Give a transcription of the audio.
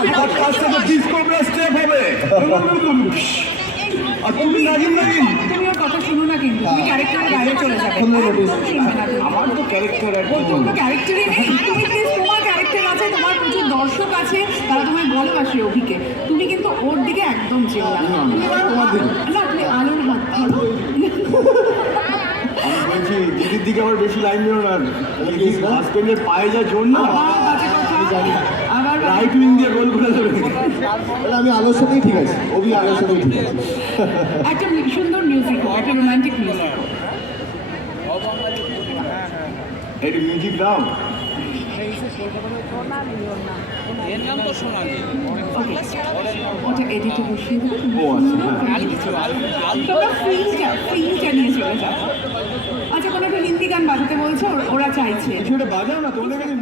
থেকে disco step হবে। আর তুমি নাগিন নাগিন, তুমি ওর কথা শুনো না, কিন্তু তুমি ক্যারেক্টারের বাইরে চলে যাবে, একদম শুনবে না তুমি। আমার তো ক্যারেক্টার ওর তো কোনো ক্যারেক্টারই নেই। তুমি প্লিজ, তোমার ক্যারেক্টার আছে, তোমার প্রচুর দর্শক আছে, তারা তোমায় ভালোবাসে অভিকে, তুমি কিন্তু ওর দিকে একদম যেও না। তুমি তোমার দিকে? না, তুমি আলোর হাত ধরো। আমি বলছি দিদির দিকে আমার বেশি লাইন দিও না, হাজবেন্ডের পায়ে যা জোর না, আবার বাজে কথা, আবার বাজে রাইট উইং দিয়ে গোল করে দেবে। আমি আলোর সাথেই ঠিক আছে, অভি আলোর সাথেই ঠিক আছে। একটা সুন্দর মিউজিক হোক, একটা রোমান্টিক মিউজিক হোক। একটু মিউজিক দাও। এর নাম তো সোনালি। ওটা এডিটে বসিয়ে দেবো, ও আচ্ছা, তোমরা ফিলটা নিয়ে চলে যাও। আচ্ছা, কোনো একটা হিন্দি গান বাজাতে বলছো, ওরা চাইছে। কিছু একটা বাজাও না, তোমাদের কাছে